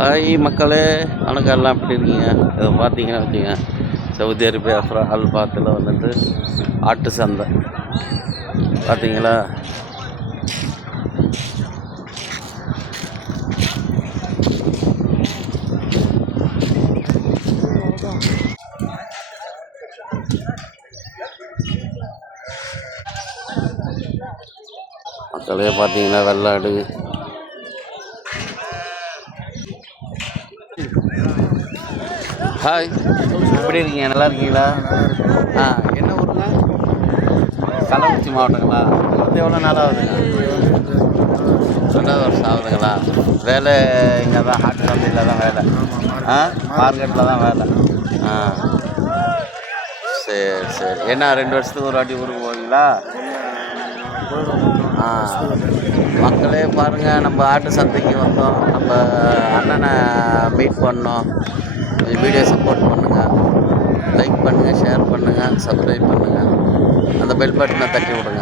Hi மக்களே, வணக்கம். எல்லாம் எப்படி இருக்கீங்க? இதை பார்த்தீங்கன்னா வச்சுங்க, சவுதி அரேபியா அல் பாத்தில் வந்துட்டு ஆட்டு சந்தை பார்த்தீங்களா? மக்களே பார்த்தீங்கன்னா வெள்ளாடு. ஹாய், எப்படி இருக்கீங்க? நல்லா இருக்கீங்களா? என்ன ஊருங்க? கள்ளக்குறிச்சி மாவட்டங்களா? வந்து எவ்வளோ நாள் ஆகுதுங்க? 2வது வருஷம் ஆகுதுங்களா? வேலை இங்கே தான் ஆட்டு சந்தையில் தான் வேலை. மார்க்கெட்டில் தான் வேலை. சரி சரி. என்ன 2 வருஷத்துக்கு ஒரு வாட்டி ஊருக்கு போவீங்களா? மக்களே பாருங்கள், நம்ம ஆட்டு சந்தைக்கு வந்தோம். நம்ம அண்ணனை மீட் பண்ணோம். வீடியோ சப்போர்ட் பண்ணுங்கள், லைக் பண்ணுங்கள், ஷேர் பண்ணுங்கள், சப்ஸ்கிரைப் பண்ணுங்கள், அந்த பெல் பட்டனை தட்டி விடுங்க.